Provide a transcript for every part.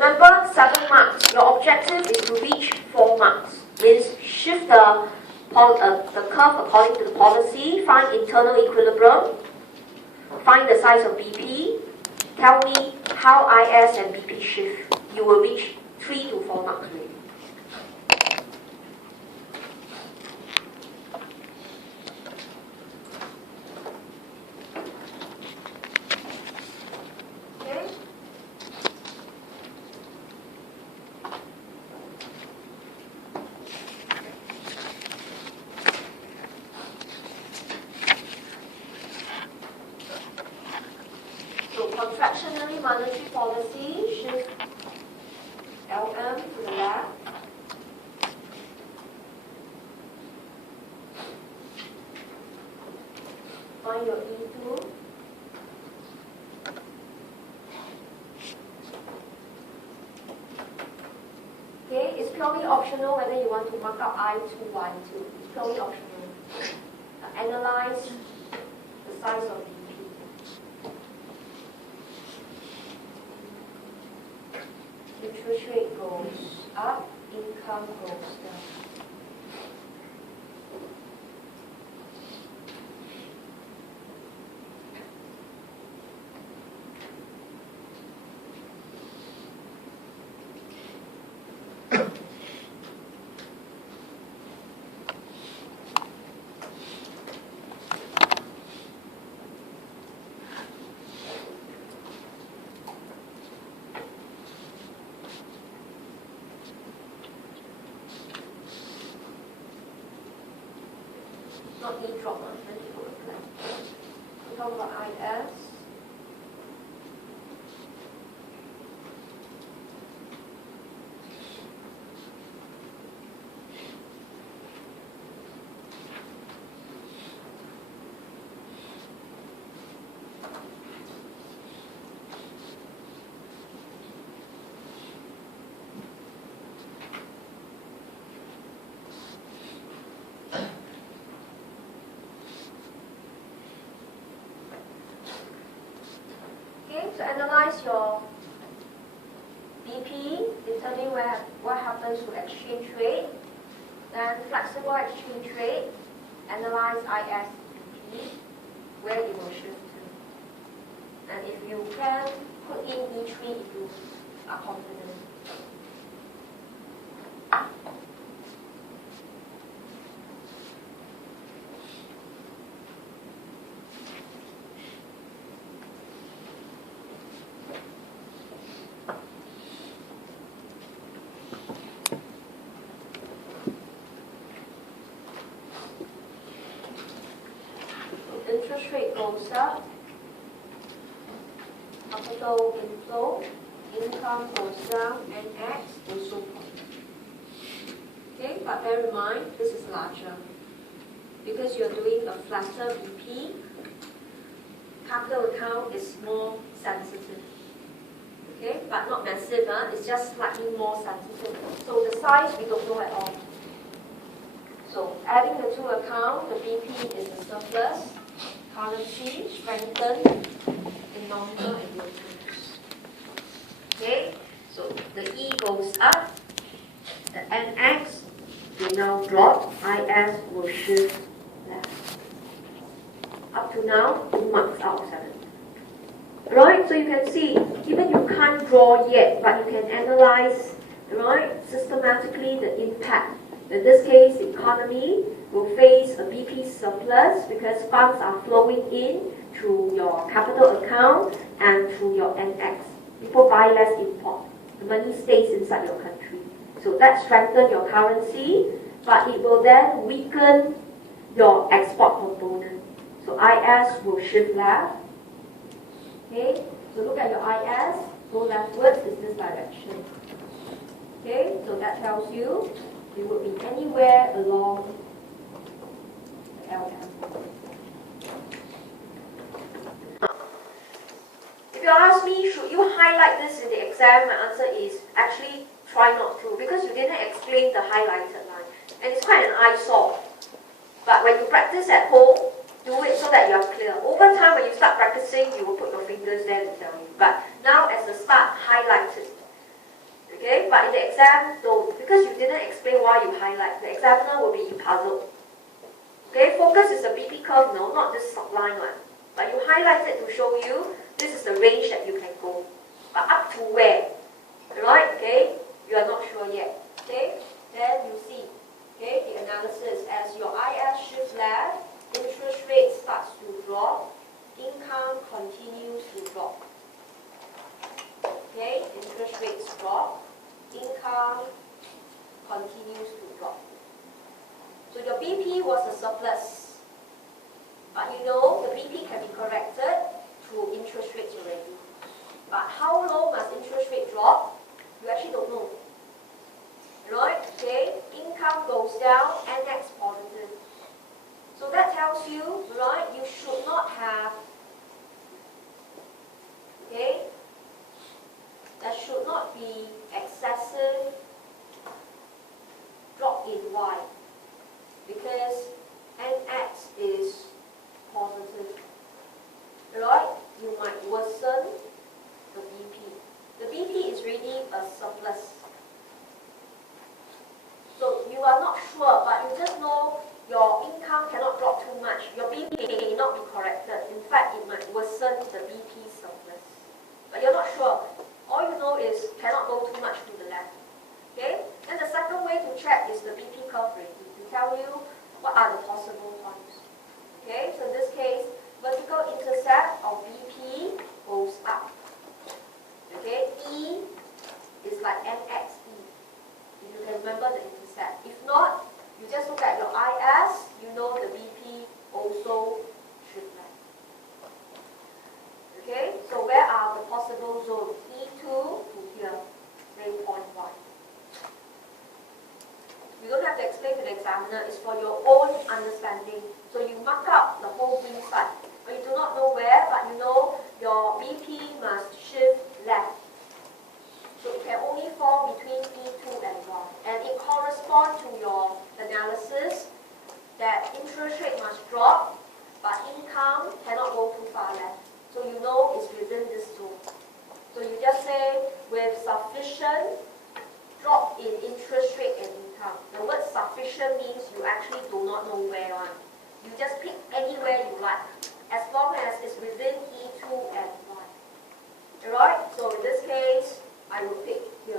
remember 7 marks. Your objective is to reach 4 marks. Means shift the curve according to the policy, find internal equilibrium, find the size of BP, tell me how IS and BP shift. You will reach 3 to 4 marks really. Contractionary monetary policy, shift LM to the left. Find your E2. Okay, it's purely optional whether you want to mark up I2, Y2. It's purely optional. Analyze the size of the interest rate goes up, income goes down. Not E drop, then you go to left. We talk about IS. To analyze your BP, determine what happens to exchange rate, then flexible exchange rate, analyze ISBP, where it will shift to. And if you can, put in E3 if you are confident. Interest rate goes up, capital inflow, income goes down, and X also point. Okay, but bear in mind, this is larger. Because you're doing a flatter BP, capital account is more sensitive. Okay, but not massive, it's just slightly more sensitive. So the size we don't know at all. So adding the two accounts, the BP is a surplus. Currency strengthened in nominal and real terms. Okay, so the E goes up, the NX will now drop, IS will shift left. Up to now, 2 marks out of 7. Right, so you can see, even you can't draw yet, but you can analyze, right, systematically the impact. In this case, the economy will face a BP surplus because funds are flowing in through your capital account and through your NX. People buy less import. The money stays inside your country. So that strengthens your currency, but it will then weaken your export component. So IS will shift left. Okay, so look at your IS, go leftwards is this direction. Okay, so that tells you it will be anywhere along the LM. If you ask me, should you highlight this in the exam, my answer is actually try not to, because you didn't explain the highlighted line. And it's quite an eyesore. But when you practice at home, do it so that you're clear. Over time, when you start practicing, you will put your fingers there to tell you. But now, as a start, highlight it. But in the exam, though, because you didn't explain why you highlight, the examiner will be puzzled. Okay, focus is a BP curve, no, not this subline one. But you highlight it to show you this is the range that you can go. But up to where? Right? Okay, you are not sure yet. Okay, then you see, okay, the analysis as your IS shifts left, interest rate starts to drop, income continues to drop. Okay, interest rates drop, income continues to drop. So your BP was a surplus. But you know the BP can be corrected through interest rates already. But how low must interest rate drop? You actually don't know. Right? Okay, income goes down and that's positive. So that tells you, right, you should not have, okay, there should not be excessive drop in Y because NX is positive. Right? You might worsen the BP. The BP is really a surplus. So you are not sure, but you just know your income cannot drop too much. Your BP may not be corrected. In fact, it might worsen the BP surplus. But you're not sure. All you know is cannot go too much to the left. Okay? And the second way to check is the BP curve rating to tell you what are the possible points. Okay? So in this case, vertical intercept of BP goes up. Okay? E is like NXE. If you can remember the intercept. If not, you just look at your IS, you know the BP also should left. Okay? So where are the possible zones? E2 to here, same point 1. You don't have to explain to the examiner, it's for your own understanding. So you mark up the whole green side. But you do not know where, but you know your BP must shift left. So it can only fall between E2 and 1. And it corresponds to your analysis that interest rate must drop, but income cannot go too far left. So you know it's within this zone. So you just say with sufficient drop in interest rate and income. The word sufficient means you actually do not know where on. You just pick anywhere you like, as long as it's within E2 and 1. Alright? So in this case, I will pick here.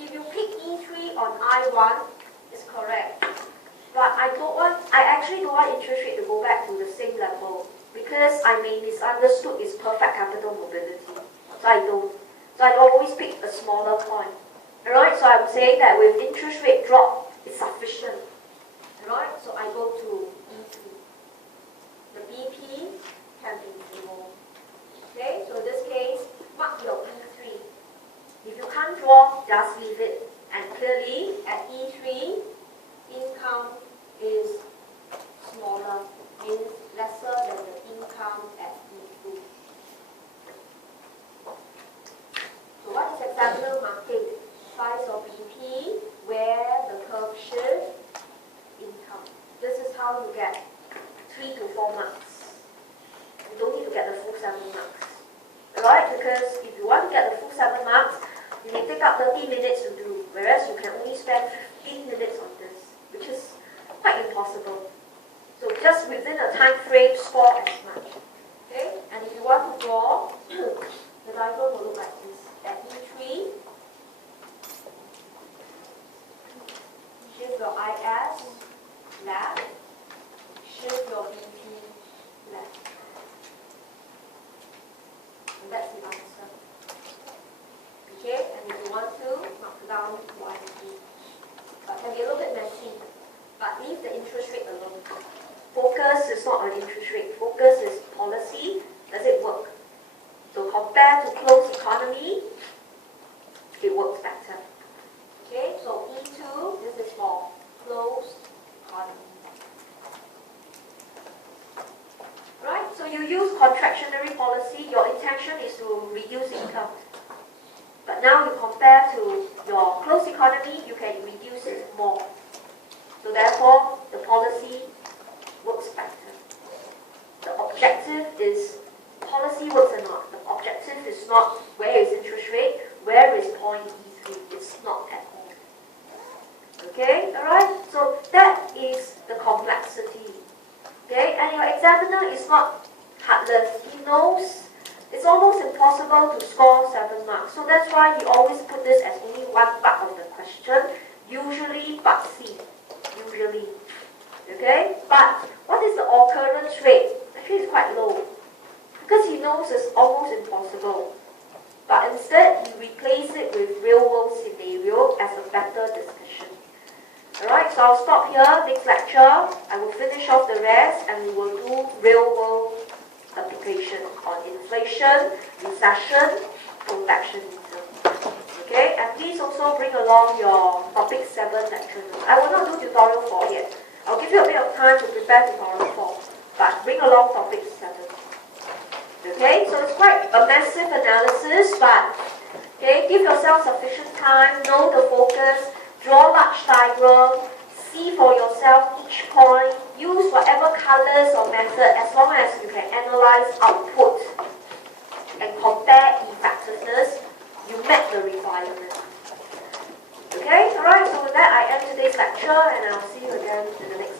If you pick E3 on I1, it's correct. But I actually don't want interest rate to go back to the same level because I may misunderstood its perfect capital mobility. So I don't. So I always pick a smaller point. Alright, so I'm saying that with interest rate drop, it's sufficient. Alright, so I go to E2. The BP can be 0. Okay, so in this case, mark your E3. If you can't draw, just leave it. And clearly, at E3, income is smaller, means lesser than the income at E2. So what is examiner marking? Size of BP, where the curve shift, income. This is how you get 3 to 4 marks. You don't need to get the full 7 marks. Right? Because if you want to get the full 7 marks, you may take up 30 minutes to do, whereas you can only spend 15 minutes on this, which is quite impossible. So just within a time frame, score as much. Okay? And if you want to draw, the diagram will look like this. At E3, shift your IS left, shift your BP left. And that's the answer. Okay, and if you want to, mark down Y and B. But can be a little bit messy. But leave the interest rate alone. Focus is not on interest rate. Focus is policy. Does it work? So compared to closed economy, it works better. Okay, so E2, this is for closed economy. Right, so you use contractionary policy, your intention is to reduce income. But now you compare to your closed economy, you can reduce it more. So therefore, the policy works better. The objective is, policy works or not, the objective is not where is interest rate, where is point E3. It's not at all. Okay, alright? So that is the complexity. Okay, and your examiner is not heartless. He knows it's almost impossible to score 7 marks. So that's why he always put this as only one part of the question, usually part C. Usually. Okay? But what is the occurrence rate? Actually it's quite low. Because he knows it's almost impossible. But instead he replaces it with real world scenario as a better discussion. Alright, so I'll stop here. Next lecture, I will finish off the rest and we will do real world application on inflation, recession, protectionism. Okay, and please also bring along your topic 7 lecture notes. I will not do tutorial 4 yet. I'll give you a bit of time to prepare tutorial 4, but bring along topic 7. Okay, so it's quite a massive analysis, but okay, give yourself sufficient time, know the focus, draw large diagram, see for yourself each point, use whatever colors or method as long as you can analyze output and compare effectiveness, you met the requirement. Okay, alright, so with that I end today's lecture and I'll see you again in the next